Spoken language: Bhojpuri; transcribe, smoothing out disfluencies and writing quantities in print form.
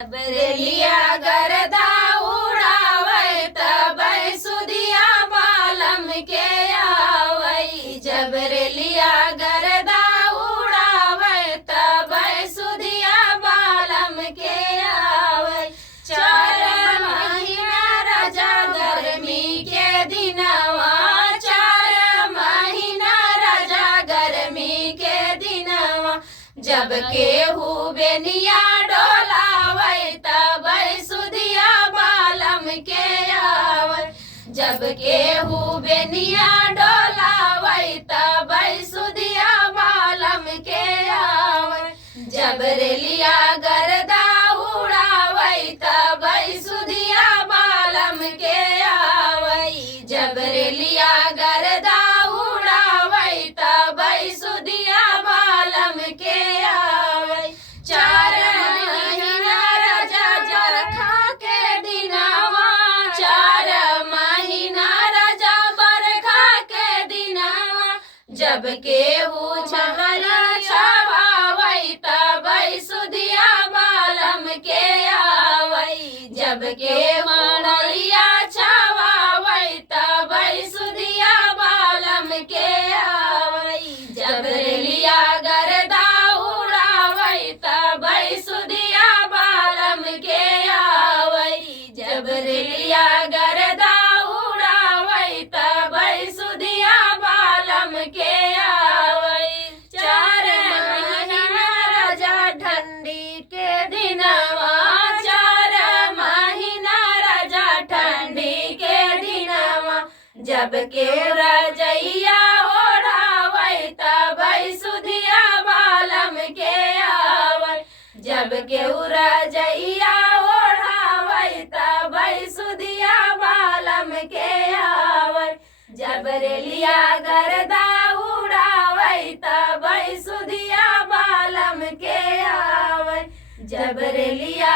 बरेलिया गरदा उड़ावै तबै सुदिया बालम के आवै। जबरेलिया गरदा उड़ावै तबै सुदिया बालम के आवै। 4 महीना राजा गर्मी के दिनवा, 4 महीना राजा गर्मी के दिनवा। जब केहू बेनिया डोलावै तबै सुदिया बालम के आवै। जब केहू बेनिया डोलावै तबै सुदिया बालम के आवै। जबरेलिया गरदा उड़ावै तबै सुदिया बालम के आवै। जबरेलिया गरदा उड़ावै तबै सुदिया बालम के आवै। 4 महीना राजा जरखा के दिनवा, 4 महीना राजा बरखा के दिनवा। जब केहू छहल छवावै तबै सुदिया बालम के आवै। जब के मड़ैया छवावै तबै सुदिया बालम के आवै। जबरेलिया गरदा उड़ावै तबै सुदिया बालम के आवै। जबरेलिया गरदा उड़ावै तबै सुदिया बालम के आवै। 4 महीना राजा ठंडी के दिनवा, 4 महीना राजा ठंडी के दिनवा। जब के रजैया ओढ़ावै तबै सुदिया बालम के आवै। जब के रजैया ओढ़ावै तबै सुदिया बालम के आवै। जबरेलिया गरदा उड़ावै तबै सुदिया बालम के आवै। जबरेलिया